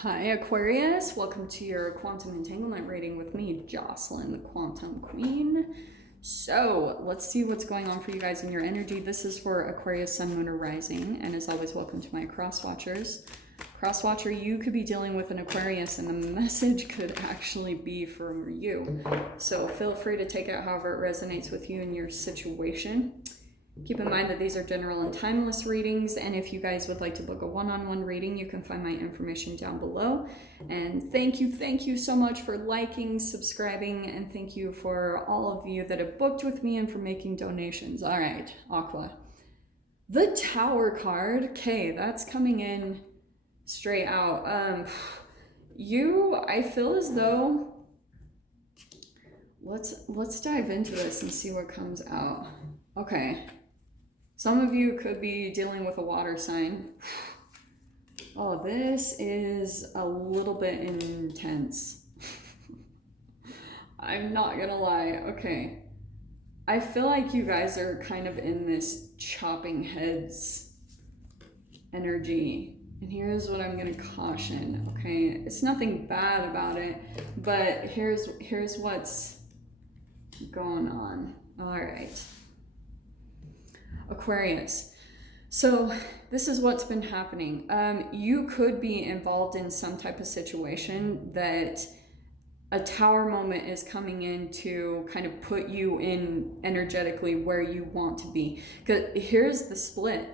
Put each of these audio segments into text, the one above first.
Hi Aquarius, welcome to your quantum entanglement reading with me, Jocelyn, the Quantum Queen. So let's see what's going on for you guys in your energy. This is for Aquarius, Sun, Moon, or Rising, and as always, welcome to my cross watchers. Cross watcher, you could be dealing with an Aquarius, and the message could actually be for you. So feel free to take it however it resonates with you and your situation. Keep in mind that these are general and timeless readings, and if you guys would like to book a one-on-one reading, you can find my information down below. And thank you so much for liking, subscribing, and thank you for all of you that have booked with me and for making donations. All right, Aqua. The Tower card, okay, that's coming in straight out. I feel as though, let's dive into this and see what comes out. Okay. Some of you could be dealing with a water sign. Oh, this is a little bit intense. I'm not gonna lie. Okay. I feel like you guys are kind of in this chopping heads energy. And here's what I'm gonna caution, okay? It's nothing bad about it, but here's what's going on. All right. Aquarius. So this is what's been happening. You could be involved in some type of situation that a tower moment is coming in to kind of put you in energetically where you want to be. Because here's the split.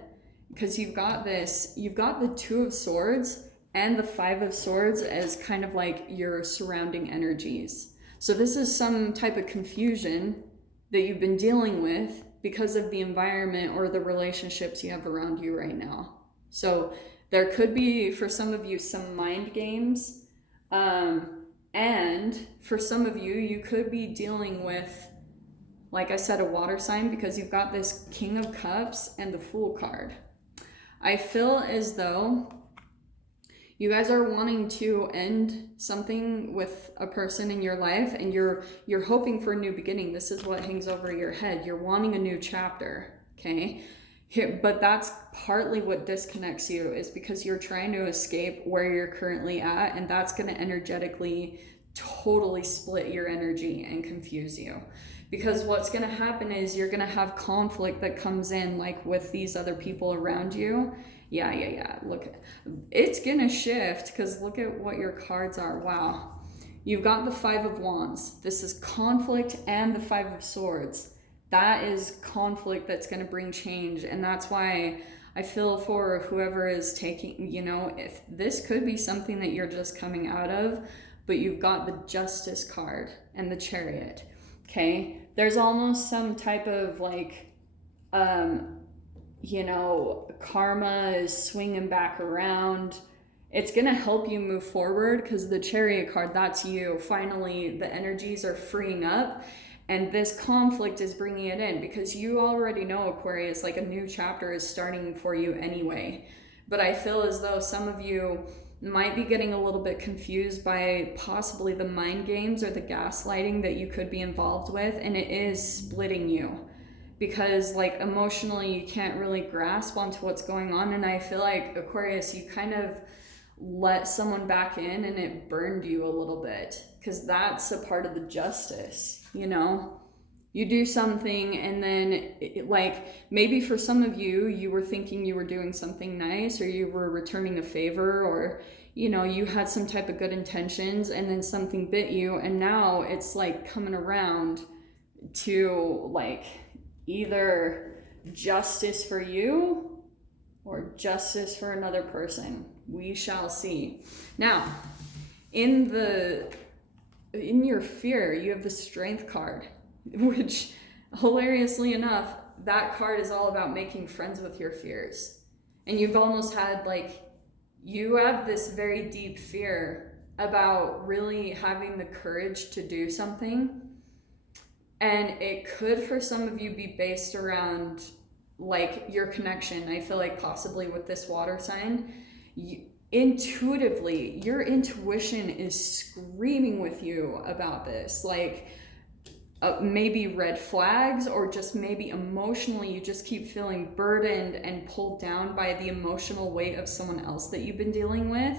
Because you've got the Two of Swords and the Five of Swords as kind of like your surrounding energies. So this is some type of confusion that you've been dealing with because of the environment or the relationships you have around you right now. So there could be, for some of you, some mind games. And for some of you, you could be dealing with, like I said, a water sign, because you've got this King of Cups and the Fool card. I feel as though you guys are wanting to end something with a person in your life, and you're hoping for a new beginning. This is what hangs over your head. You're wanting a new chapter, okay? But that's partly what disconnects you, is because you're trying to escape where you're currently at, and that's going to energetically totally split your energy and confuse you. Because what's going to happen is you're going to have conflict that comes in, like with these other people around you. Yeah. Look, it's going to shift, because look at what your cards are. Wow. You've got the Five of Wands. This is conflict and the Five of Swords. That is conflict that's going to bring change. And that's why I feel for whoever is taking, if this could be something that you're just coming out of, but you've got the Justice card and the Chariot. Okay, there's almost some type of like, karma is swinging back around. It's going to help you move forward, because the Chariot card, that's you. Finally, the energies are freeing up, and this conflict is bringing it in, because you already know, Aquarius, like a new chapter is starting for you anyway. But I feel as though some of you might be getting a little bit confused by possibly the mind games or the gaslighting that you could be involved with, and it is splitting you, because like emotionally you can't really grasp onto what's going on. And I feel like, Aquarius, you kind of let someone back in and it burned you a little bit, because that's a part of the Justice. You do something, and then maybe for some of you, you were thinking you were doing something nice, or you were returning a favor, or you had some type of good intentions, and then something bit you, and now it's like coming around to like either justice for you or justice for another person. We shall see. Now, in your fear, you have the Strength card, which, hilariously enough, that card is all about making friends with your fears. And you've almost had you have this very deep fear about really having the courage to do something. And it could, for some of you, be based around your connection. I feel like possibly with this water sign, intuitively, your intuition is screaming with you about this. Maybe red flags, or just maybe emotionally you just keep feeling burdened and pulled down by the emotional weight of someone else that you've been dealing with.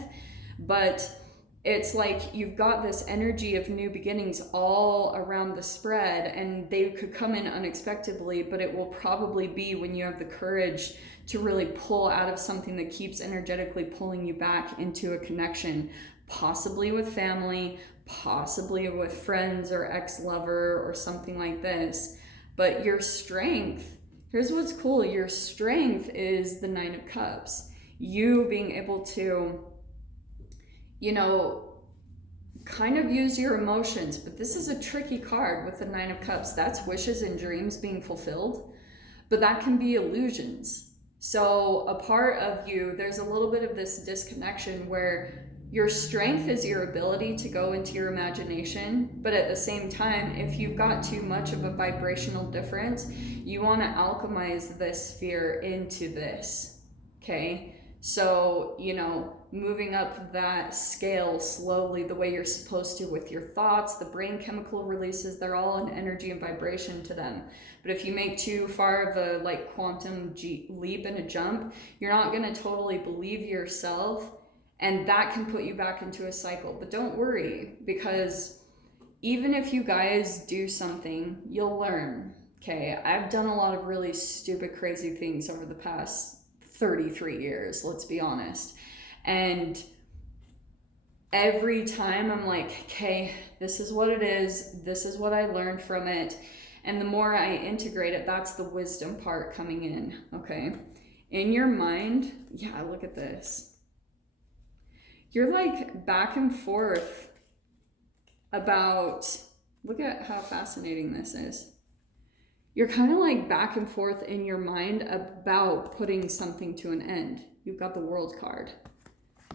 but it's like you've got this energy of new beginnings all around the spread, and they could come in unexpectedly, but it will probably be when you have the courage to really pull out of something that keeps energetically pulling you back into a connection, possibly with family, possibly with friends or ex-lover or something like this. But your strength, here's what's cool, your strength is the Nine of Cups. You being able to, you know, kind of use your emotions. But this is a tricky card with the Nine of Cups. That's wishes and dreams being fulfilled, but that can be illusions. So a part of you, there's a little bit of this disconnection where your strength is your ability to go into your imagination, but at the same time, if you've got too much of a vibrational difference, you want to alchemize this fear into this, okay? So, you know, moving up that scale slowly the way you're supposed to with your thoughts, the brain chemical releases, they're all an energy and vibration to them. But if you make too far of a like quantum leap and a jump, you're not going to totally believe yourself, and that can put you back into a cycle. But don't worry, because even if you guys do something, you'll learn. Okay, I've done a lot of really stupid, crazy things over the past 33 years, let's be honest. And every time I'm like, okay, this is what it is. This is what I learned from it. And the more I integrate it, that's the wisdom part coming in, okay? In your mind, yeah, look at this. You're like back and forth about, look at how fascinating this is. You're kind of like back and forth in your mind about putting something to an end. You've got the World card.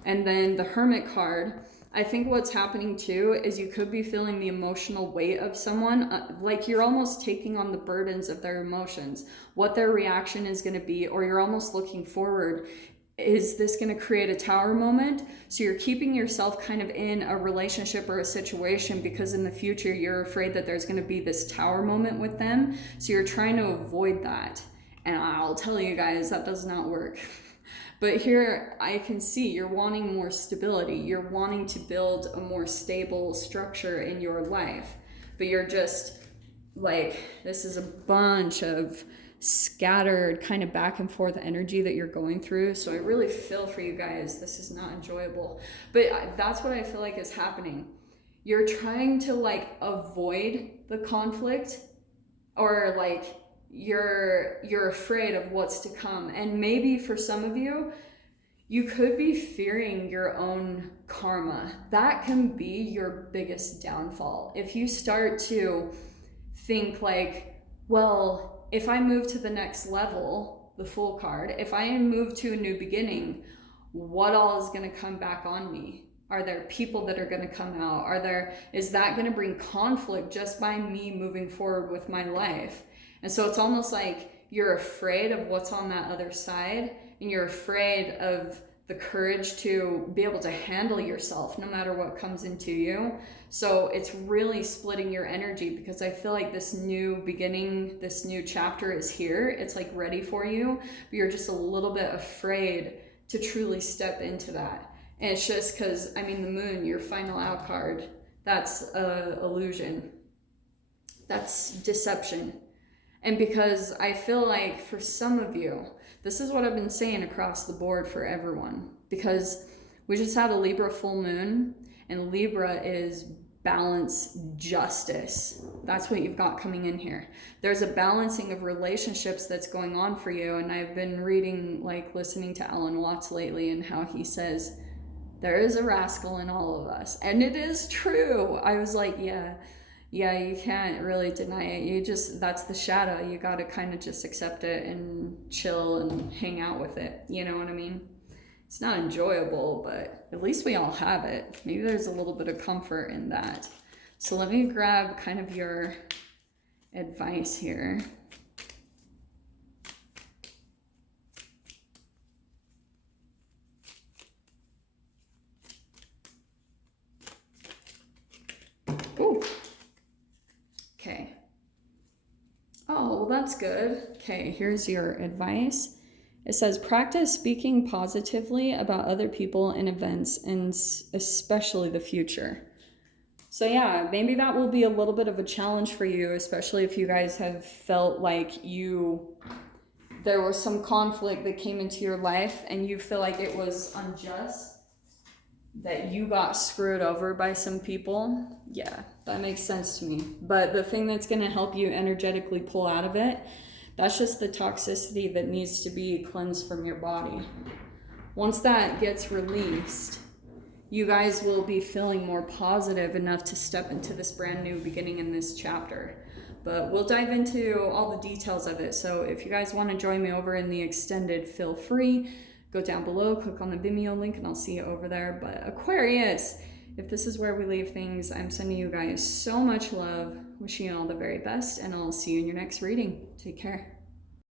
And then the Hermit card, I think what's happening too is you could be feeling the emotional weight of someone, like you're almost taking on the burdens of their emotions, what their reaction is going to be, or you're almost looking forward. Is this going to create a tower moment? So you're keeping yourself kind of in a relationship or a situation because in the future you're afraid that there's going to be this tower moment with them. So you're trying to avoid that. And I'll tell you guys, that does not work. But here I can see you're wanting more stability. You're wanting to build a more stable structure in your life. But you're just like, this is a bunch of scattered kind of back and forth energy that you're going through. So I really feel for you guys. This is not enjoyable. But that's what I feel like is happening. You're trying to like avoid the conflict, or like you're afraid of what's to come. And maybe for some of you, you could be fearing your own karma. That can be your biggest downfall. If you start to think like, well, if I move to the next level, the Fool card, if I move to a new beginning, what all is going to come back on me? Are there people that are going to come out? Is that going to bring conflict just by me moving forward with my life? And so it's almost like you're afraid of what's on that other side, and you're afraid of the courage to be able to handle yourself no matter what comes into you. So it's really splitting your energy, because I feel like this new beginning, this new chapter is here. It's like ready for you, but you're just a little bit afraid to truly step into that. And it's just because, I mean, the Moon, your final out card, that's illusion. That's deception. And because I feel like for some of you, this is what I've been saying across the board for everyone, because we just had a Libra full moon, and Libra is balance, justice. That's what you've got coming in here. There's a balancing of relationships that's going on for you. And I've been reading, like listening to Alan Watts lately, and how he says, there is a rascal in all of us. And it is true. I was like, yeah, you can't really deny it. That's the shadow. You got to kind of just accept it and chill and hang out with it. You know what I mean? It's not enjoyable, but at least we all have it. Maybe there's a little bit of comfort in that. So let me grab kind of your advice here. Ooh. Okay. Oh, well, that's good. Okay, here's your advice. It says, practice speaking positively about other people and events, and especially the future. So yeah, maybe that will be a little bit of a challenge for you, especially if you guys have felt like there was some conflict that came into your life and you feel like it was unjust, that you got screwed over by some people. Yeah, that makes sense to me. But the thing that's going to help you energetically pull out of it, that's just the toxicity that needs to be cleansed from your body. Once that gets released, you guys will be feeling more positive enough to step into this brand new beginning in this chapter. But we'll dive into all the details of it. So if you guys want to join me over in the extended, feel free. Go down below, click on the Vimeo link, and I'll see you over there. But Aquarius, if this is where we leave things, I'm sending you guys so much love, wishing you all the very best, and I'll see you in your next reading. Take care.